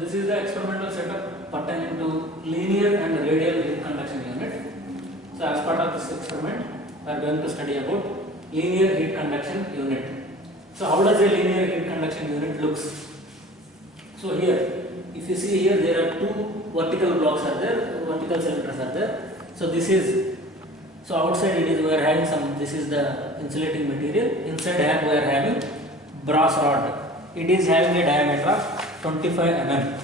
this is the experimental setup pertaining to linear and radial heat conduction unit. So as part of this experiment, we are going to study about linear heat conduction unit. So how does a linear heat conduction unit looks? So here, if you see here, there are two vertical blocks are there, vertical selectors are there. So this is, so outside it is we are having some, this is the insulating material. Inside here we are having brass rod. It is having a diameter of 25 mm.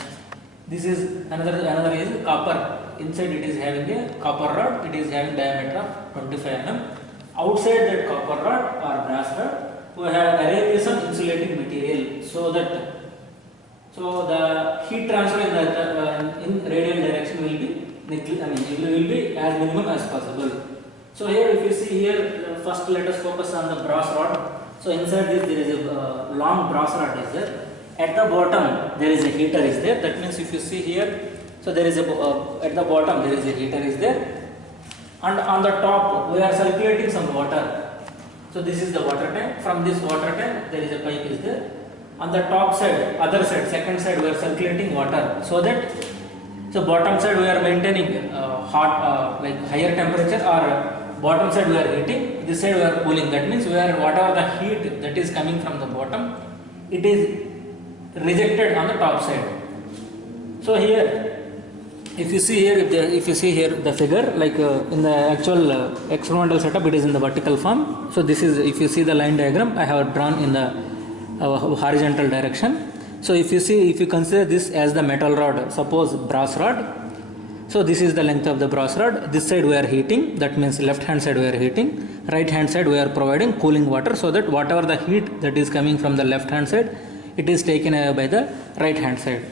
This is another is copper. Inside it is having a copper rod. It is having diameter of 25 mm. Outside that copper rod or brass rod, we have arranged some insulating material so that the heat transfer in radial direction will be it will be as minimum as possible. So here, if you see here, first let us focus on the brass rod. So inside this there is a long brass rod is there. At the bottom there is a heater is there. That means if you see here, so there is a at the bottom there is a heater is there, and on the top we are circulating some water. So this is the water tank. From this water tank there is a pipe is there. On the top side, other side, second side, we are circulating water, so that bottom side we are maintaining hot like higher temperature, or bottom side we are heating, this side we are cooling. That means whatever the heat that is coming from the bottom, it is rejected on the top side. So here, if you see here, the figure, like in the actual experimental setup, it is in the vertical form. So this is, if you see the line diagram, I have drawn in the horizontal direction. So if you consider this as the metal rod, suppose brass rod. So this is the length of the brass rod. This side we are heating, that means left hand side we are heating, right hand side we are providing cooling water, so that whatever the heat that is coming from the left hand side, it is taken away by the right hand side.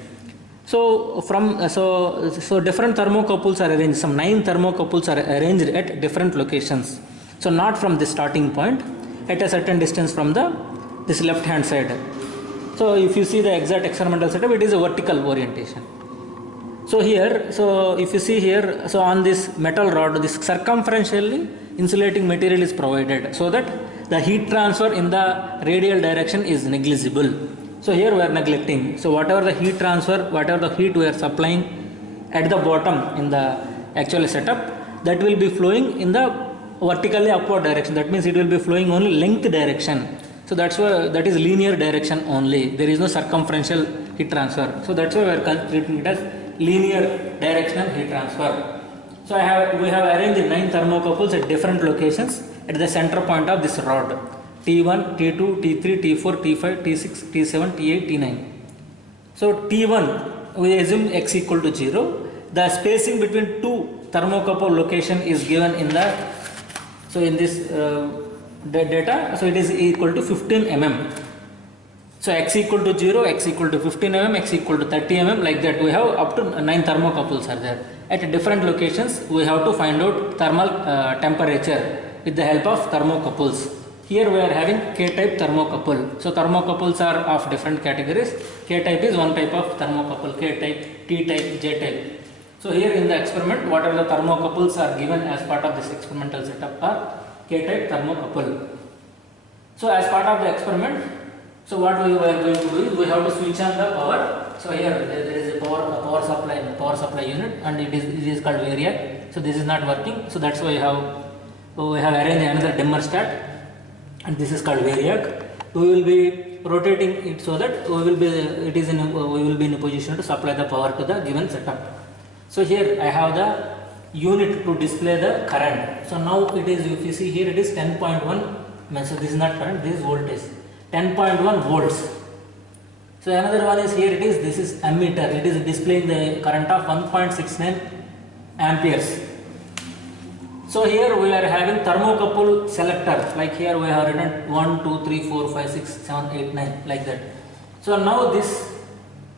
So different thermocouples are arranged. Some 9 thermocouples are arranged at different locations. So not from the starting point, at a certain distance from this left hand side. So if you see the exact experimental setup, it is a vertical orientation. So here, so if you see here, so on this metal rod, this circumferentially insulating material is provided, so that the heat transfer in the radial direction is negligible. So here we are neglecting. So whatever the heat transfer, whatever the heat we are supplying at the bottom in the actual setup, that will be flowing in the vertically upward direction. That means it will be flowing only length direction. So that's why that is linear direction only. There is no circumferential heat transfer. So that's why we are treating it as linear directional heat transfer. So we have arranged 9 thermocouples at different locations at the center point of this rod. T1, T2, T3, T4, T5, T6, T7, T8, T9. So T1 we assume x equal to 0. The spacing between 2 thermocouple location is given in the in this data. So it is equal to 15 mm. So x equal to 0, x equal to 15 mm, x equal to 30 mm, like that we have up to 9 thermocouples are there. At different locations we have to find out thermal temperature with the help of thermocouples. Here we are having K-type thermocouple. So thermocouples are of different categories. K-type is one type of thermocouple, K-type, T-type, J-type. So here in the experiment, what are the thermocouples are given as part of this experimental setup are K-type thermocouple. So as part of the experiment, so what we are going to do is we have to switch on the power. So here there is a power supply unit, and it is called variac. So this is not working. So that's why we have arranged another dimmer stat, and this is called variac. We will be rotating it so that we will be in a position to supply the power to the given setup. So here I have the unit to display the current. So now it is, if you see here, it is 10.1. So this is not current, this is voltage, 10.1 volts. So another one is here, this is ammeter. It is displaying the current of 1.69 amperes. So here we are having thermocouple selector, like here we have written 1, 2, 3, 4, 5, 6, 7, 8, 9, like that. So now this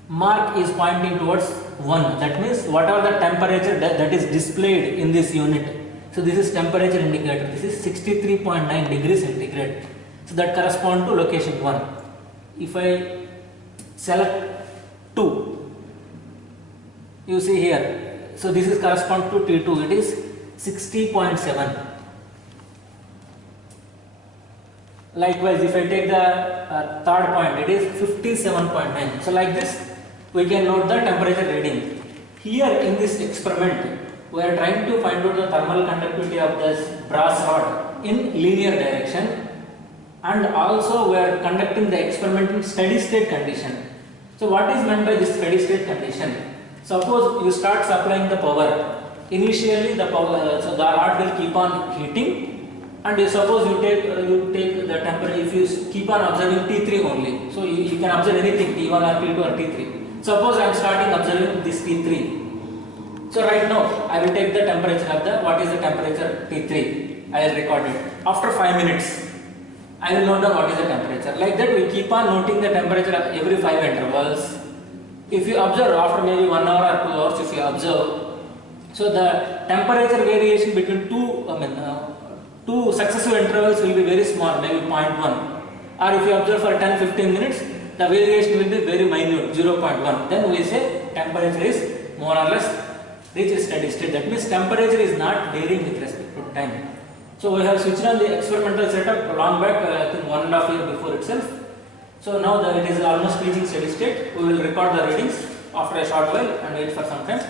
mark is pointing towards 1. That means whatever the temperature that is displayed in this unit. So this is temperature indicator. This is 63.9 degrees centigrade. So that corresponds to location 1. If I select 2, you see here. So this is corresponds to T2. It is 60.7. Likewise, if I take the third point, it is 57.9. So like this, we can note the temperature reading. Here in this experiment, we are trying to find out the thermal conductivity of this brass rod in linear direction, and also we are conducting the experiment in steady state condition. So what is meant by this steady state condition? Suppose you start supplying the power. Initially the power, so the rod will keep on heating, and suppose you take the temperature. If you keep on observing T3 only, so you can observe anything, T1 or T2 or T3. Suppose I am starting observing this T3. So right now I will take the temperature of the, what is the temperature T3. I will record it. After 5 minutes, I will note down what is the temperature. Like that we keep on noting the temperature every 5 intervals. If you observe after maybe 1 hour or 2 hours, if you observe, so the temperature variation between two successive intervals will be very small, maybe 0.1. Or if you observe for 10-15 minutes, the variation will be very minute, 0.1. Then we say temperature is more or less reached steady state. That means temperature is not varying with respect to time. So we have switched on the experimental setup long back, I think 1.5 years before itself. So now that it is almost reaching steady state, we will record the readings after a short while and wait for some time.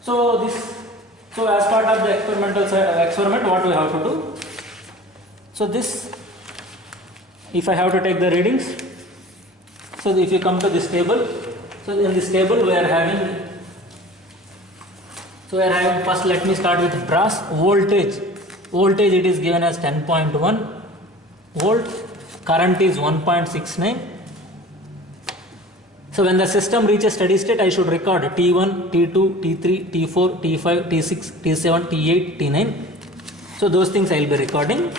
So as part of the experiment, what we have to do? So this, if I have to take the readings, so if you come to this table, so in this table we are having, first let me start with brass voltage. Voltage it is given as 10.1 volt, current is 1.69. So when the system reaches steady state, I should record T1, T2, T3, T4, T5, T6, T7, T8, T9. So those things I will be recording.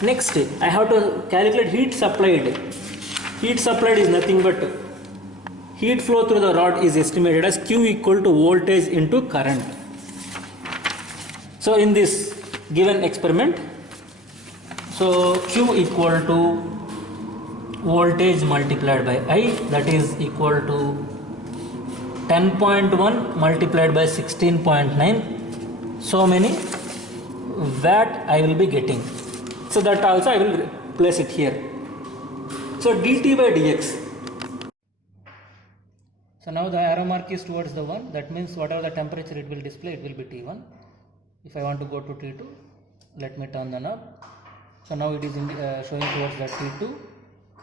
Next, I have to calculate heat supplied. Heat supplied is nothing but heat flow through the rod is estimated as Q equal to voltage into current. So in this given experiment, so Q equal to voltage multiplied by I, that is equal to 10.1 multiplied by 16.9, so many watt I will be getting. So that also I will place it here. So dt by dx. So now the arrow mark is towards the 1, that means whatever the temperature it will display, it will be T1. If I want to go to T2, let me turn the knob. So now it is showing towards the T2.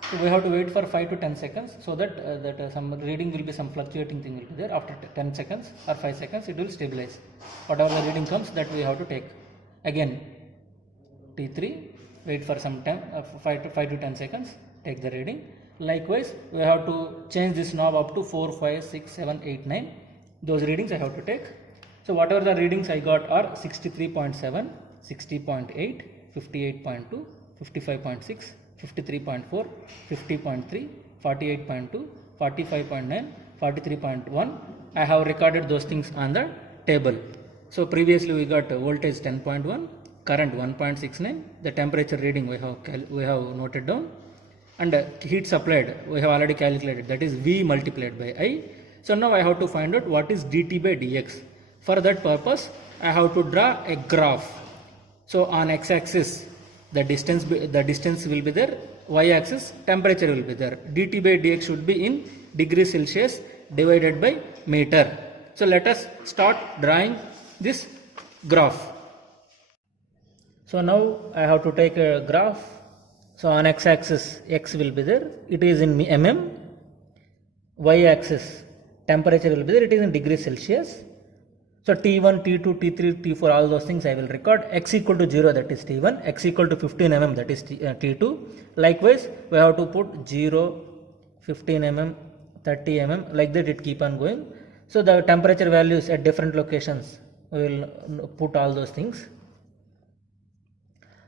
So we have to wait for 5 to 10 seconds, so that some reading will be, some fluctuating thing will be there. After 10 seconds or 5 seconds it will stabilize. Whatever the reading comes, that we have to take. Again T3, wait for some time, 5 to 10 seconds, take the reading. Likewise we have to change this knob up to 4, 5, 6, 7, 8, 9. Those readings I have to take. So whatever the readings I got are 63.7, 60.8, 58.2, 55.6, 53.4, 50.3, 48.2, 45.9, 43.1. I have recorded those things on the table. So previously we got voltage 10.1, current 1.69, the temperature reading we have noted down, and heat supplied we have already calculated, that is V multiplied by I. So now I have to find out what is dt by dx. For that purpose I have to draw a graph. So on x-axis the distance will be there, y-axis temperature will be there. dt by dx should be in degrees Celsius divided by meter. So let us start drawing this graph. So now I have to take a graph. So on x-axis x will be there, it is in mm. Y-axis temperature will be there, it is in degrees Celsius. So T1, T2, T3, T4, all those things I will record. X equal to 0, that is T1, X equal to 15 mm, that is T2. Likewise we have to put 0, 15 mm, 30 mm, like that it keep on going. So the temperature values at different locations, we will put all those things.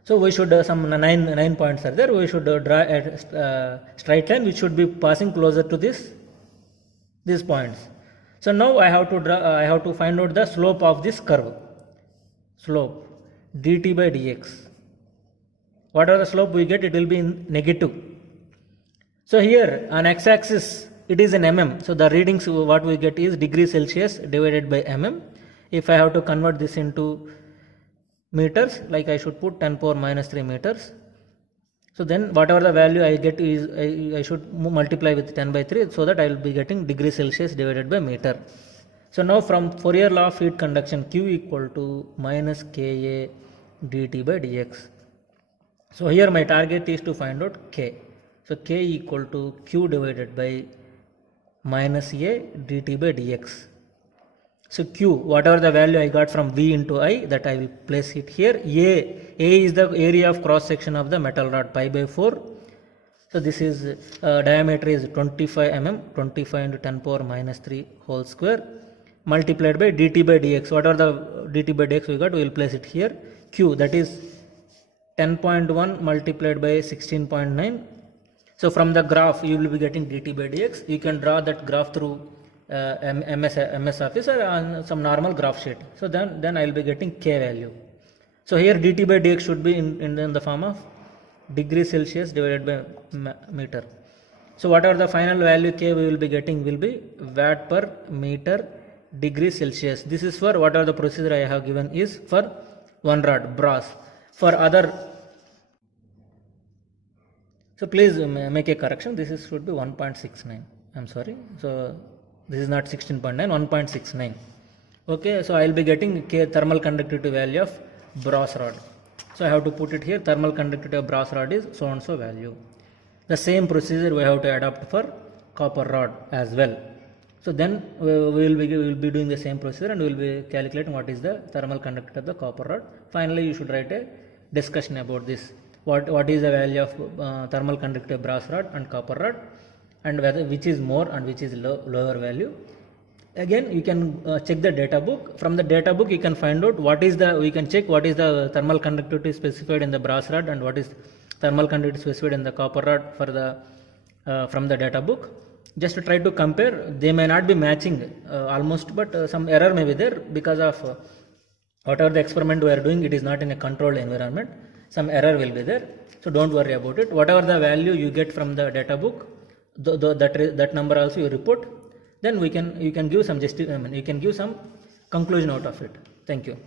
So we should some 9 points are there. We should draw a straight line which should be passing closer to these points. So now I have to find out the slope of this curve. Slope dt by dx. Whatever the slope we get, it will be in negative. So here on x-axis it is in mm. So the readings what we get is degrees Celsius divided by mm. If I have to convert this into meters, like I should put 10 power minus 3 meters. So then whatever the value I get is I should multiply with 10 by 3 so that I will be getting degree Celsius divided by meter. So now from Fourier law of heat conduction, Q equal to minus Ka dt by dx. So here my target is to find out K. So K equal to Q divided by minus A dt by dx. So Q, whatever the value I got from V into I, that I will place it here. A is the area of cross section of the metal rod, pi by 4. So this is diameter is 25 mm, 25 into 10 power minus 3 whole square, multiplied by dt by dx. Whatever the dt by dx we got, we will place it here. Q, that is 10.1 multiplied by 16.9. So from the graph you will be getting dt by dx. You can draw that graph through MS Office or on some normal graph sheet. So then I will be getting K value. So here dt by dx should be in the form of degree Celsius divided by meter. So whatever the final value K we will be getting will be watt per meter degree Celsius. This is for whatever the procedure I have given is for one rod brass. For other, so please make a correction. This is should be 1.69. I'm sorry. So this is not 16.9, 1.69. Okay, so I will be getting K thermal conductivity value of brass rod. So I have to put it here. Thermal conductivity of brass rod is so and so value. The same procedure we have to adopt for copper rod as well. So then we will be doing the same procedure and we will be calculating what is the thermal conductivity of the copper rod. Finally, you should write a discussion about this. What is the value of thermal conductivity of brass rod and copper rod, and whether which is more and which is lower value. Again you can check the data book. From the data book you can find out we can check what is the thermal conductivity specified in the brass rod and what is thermal conductivity specified in the copper rod for the from the data book. Just to try to compare, they may not be matching almost, but some error may be there because of whatever the experiment we are doing, it is not in a controlled environment. Some error will be there, so don't worry about it. Whatever the value you get from the data book, that number also you report, then you can give some you can give some conclusion out of it. Thank you.